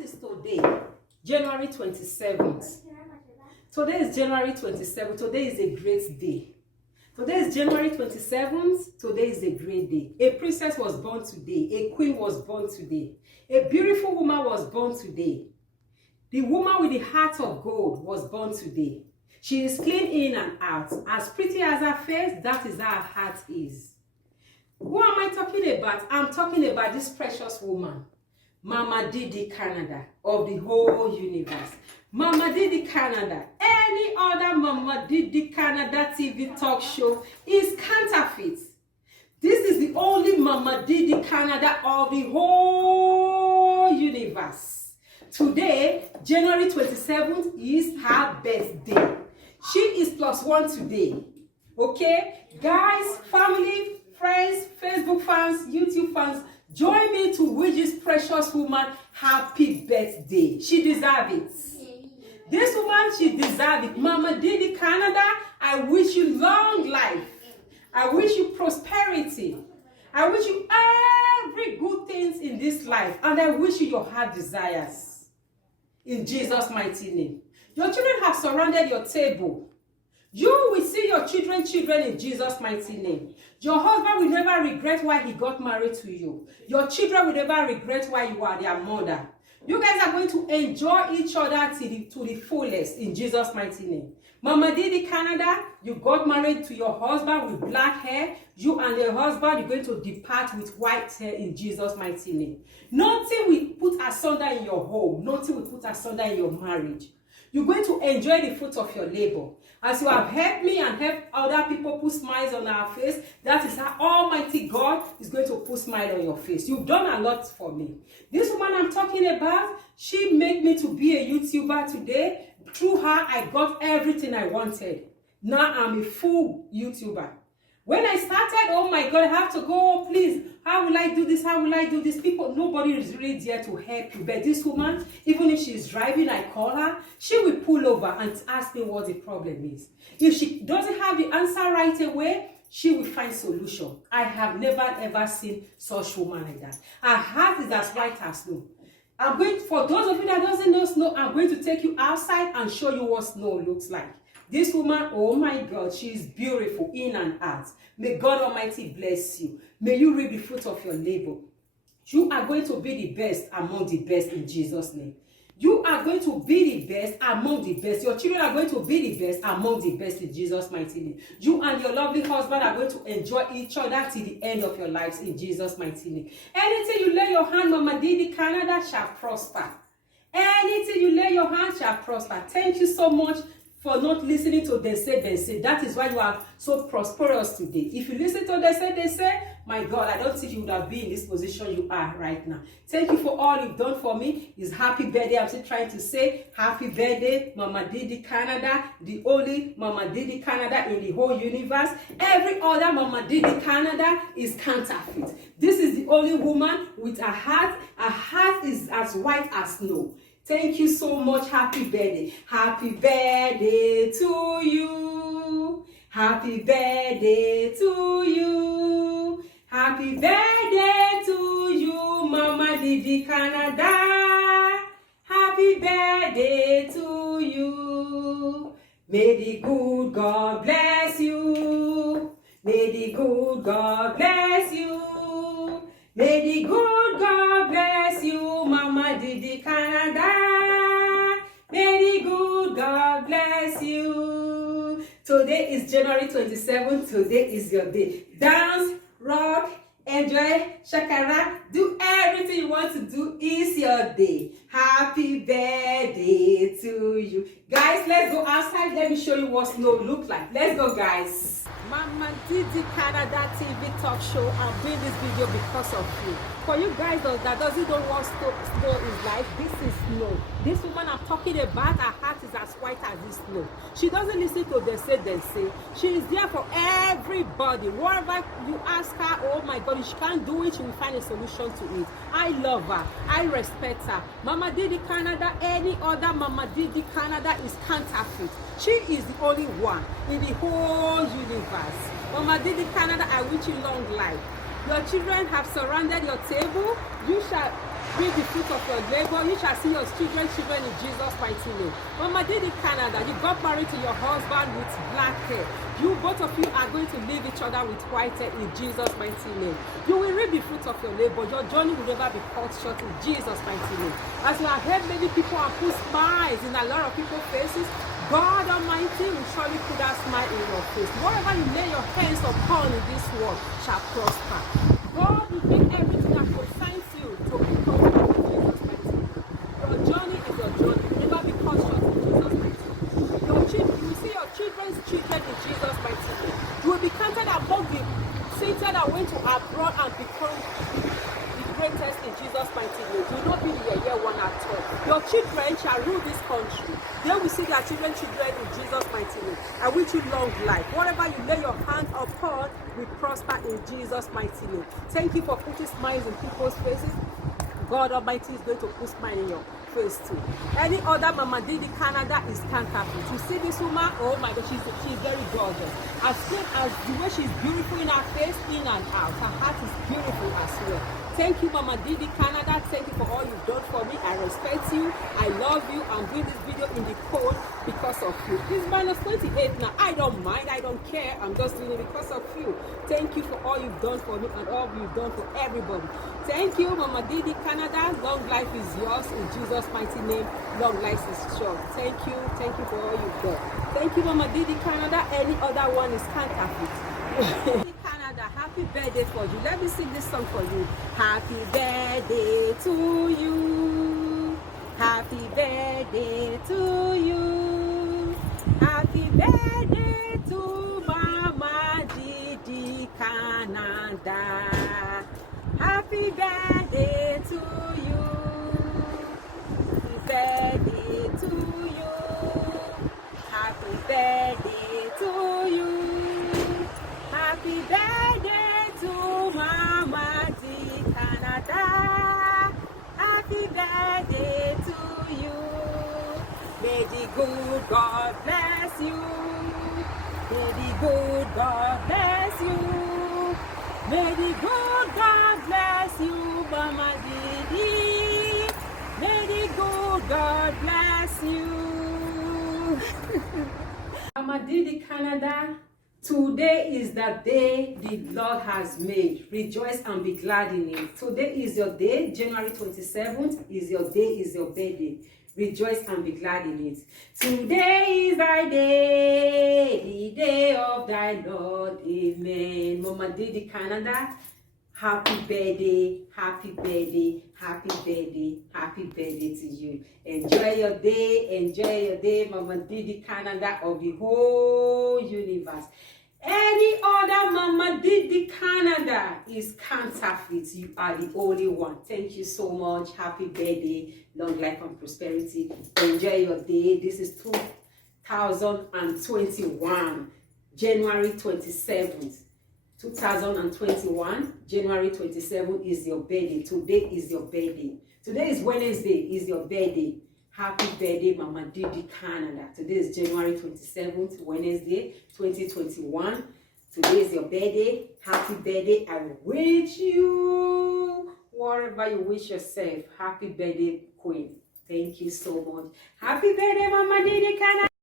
What is today? January 27th. Today is January 27th. Today is a great day. Today is January 27th. Today is a great day. A princess was born today. A queen was born today. A beautiful woman was born today. The woman with the heart of gold was born today. She is clean in and out. As pretty as her face, that is how her heart is. Who am I talking about? I'm talking about this precious woman, Mama Didi Canada of the whole universe. Mama Didi Canada, any other Mama Didi Canada TV talk show is counterfeit. This is the only Mama Didi Canada of the whole universe. Today, January 27th, is her birthday. She is +1 today. Okay? Guys, family, friends, Facebook fans, YouTube fans, join me to wish this precious woman happy birthday. She deserves it. This woman, she deserves it. Mama Didi Canada, I wish you long life. I wish you prosperity. I wish you every good things in this life. And I wish you your heart desires. In Jesus' mighty name. Your children have surrounded your table. You will see your children in Jesus' mighty name. Your husband will never regret why he got married to you. Your children will never regret why you are their mother. You guys are going to enjoy each other to the fullest in Jesus' mighty name. Mama Didi Canada, you got married to your husband with black hair. You and your husband are going to depart with white hair in Jesus' mighty name. Nothing will put asunder in your home. Nothing will put asunder in your marriage. You're going to enjoy the fruit of your labor. As you have helped me and helped other people put smiles on our face, that is how Almighty God is going to put smile on your face. You've done a lot for me. This woman I'm talking about, she made me to be a YouTuber today. Through her, I got everything I wanted. Now I'm a full YouTuber. When I started, oh my God, I have to go, please. How will I do this? How will I do this? People, nobody is really there to help you. But this woman, even if she's driving, I call her, she will pull over and ask me what the problem is. If she doesn't have the answer right away, she will find solution. I have never ever seen such woman like that. Her heart is as white as snow. I'm going, for those of you that doesn't know snow, I'm going to take you outside and show you what snow looks like. This woman, oh my God, she is beautiful in and out. May God Almighty bless you. May you reap the fruit of your labor. You are going to be the best among the best in Jesus' name. You are going to be the best among the best. Your children are going to be the best among the best in Jesus' mighty name. You and your lovely husband are going to enjoy each other till the end of your lives in Jesus' mighty name. Anything you lay your hand, Mama Didi Canada, shall prosper. Anything you lay your hand shall prosper. Thank you so much for not listening to they say. That is why you are so prosperous today. If you listen to they say, my God, I don't think you would have been in this position you are right now. Thank you for all you've done for me. It's happy birthday. I'm still trying to say happy birthday, Mama Didi Canada, the only Mama Didi Canada in the whole universe. Every other Mama Didi Canada is counterfeit. This is the only woman with a heart. Her heart is as white as snow. Thank you so much. Happy birthday. Happy birthday to you. Happy birthday to you. Happy birthday to you, Mama Didi Canada. Happy birthday to you. May the good God bless you. May the good God bless you. May the good God bless you, Mama Didi Canada. May the good God bless you. Today is January 27th. Today is your day. Dance, rock, enjoy, shakara, do everything you want to do. Is your day. Happy birthday to you. Guys, let's go outside. Let me show you what snow looks like. Let's go, guys. Mama Didi Canada TV talk show. I'm doing this video because of you. For you guys that doesn't know what snow is like, this is snow. This woman I'm talking about, her heart is as white as this snow. She doesn't listen to they say. She is there for everybody. Whatever you ask her, oh my God, if she can't do it, she will find a solution to it. I love her. I respect her. Mama Didi Canada, any other Mama Didi Canada is counterfeit. She is the only one in the whole universe. Mama Didi Canada, I wish you long life. Your children have surrounded your table. You shall reap the fruit of your labor. You shall see your children in Jesus' mighty name. Mama Didi Canada, you got married to your husband with black hair. You, both of you, are going to leave each other with white hair in Jesus' mighty name. You will reap the fruit of your labor. Your journey will never be cut short in Jesus' mighty name. As you have heard many people and put smiles in a lot of people's faces, God Almighty will surely put that smile in your face. Whatever you lay your hands upon in this world shall prosper. God will make everything that concerns you to be prosperous in Jesus' mighty name. Your journey is your journey. It will never be cut short in Jesus' mighty name. Your children, you will see your children's children in Jesus' mighty name. You will be counted among the saints that went to abroad and become greatest in Jesus' mighty name. Do not be the year one at all. Your children shall rule this country. They will see their children in Jesus' mighty name. I wish you long life. Whatever you lay your hand upon will prosper in Jesus' mighty name. Thank you for putting smiles in people's faces. God Almighty is going to put smile in your face too. Any other Mama Didi Canada is counterfeit. You see this woman? Oh my God, she's very gorgeous. As soon as the way she's beautiful in her face, in and out, her heart is beautiful as well. Thank you, Mama Didi Canada. Thank you for all you've done for me. I respect you. I love you. I'm doing this video in the cold because of you. It's minus 28 now. I don't mind. I don't care. I'm just doing it because of you. Thank you for all you've done for me and all you've done for everybody. Thank you, Mama Didi Canada. Long life is yours in Jesus' mighty name. Long life is short. Thank you. Thank you for all you've done. Thank you, Mama Didi Canada. Any other one is counterfeit. Canada, happy birthday for you. Let me sing this song for you. Happy birthday to you. Happy birthday to you. Happy birthday to Mama Didi Canada. Happy birthday to you. Happy birthday to you. Happy birthday to you. Happy birthday to Mama Didi Canada. Happy birthday to you. May the good God bless you. May the good God bless you. May the good God bless you, Mama Didi. May the good God bless you. Mama Didi Canada. Today is the day the Lord has made. Rejoice and be glad in it. Today is your day. January 27th is your day, is your birthday. Rejoice and be glad in it. Today is thy day, the day of thy Lord. Amen. Mama Didi Canada, happy birthday, happy birthday, happy birthday, happy birthday to you. Enjoy your day, Mama Didi Canada of the whole universe. Any other Mama Didi Canada is counterfeit. You are the only one. Thank you so much. Happy birthday, long life and prosperity. Enjoy your day. This is 2021, January 27th. 2021, January 27th is your birthday. Today is your birthday. Today is Wednesday, is your birthday. Happy birthday, Mama Didi Canada. Today is January 27th, Wednesday, 2021. Today is your birthday. Happy birthday. I wish you whatever you wish yourself. Happy birthday, Queen. Thank you so much. Happy birthday, Mama Didi Canada.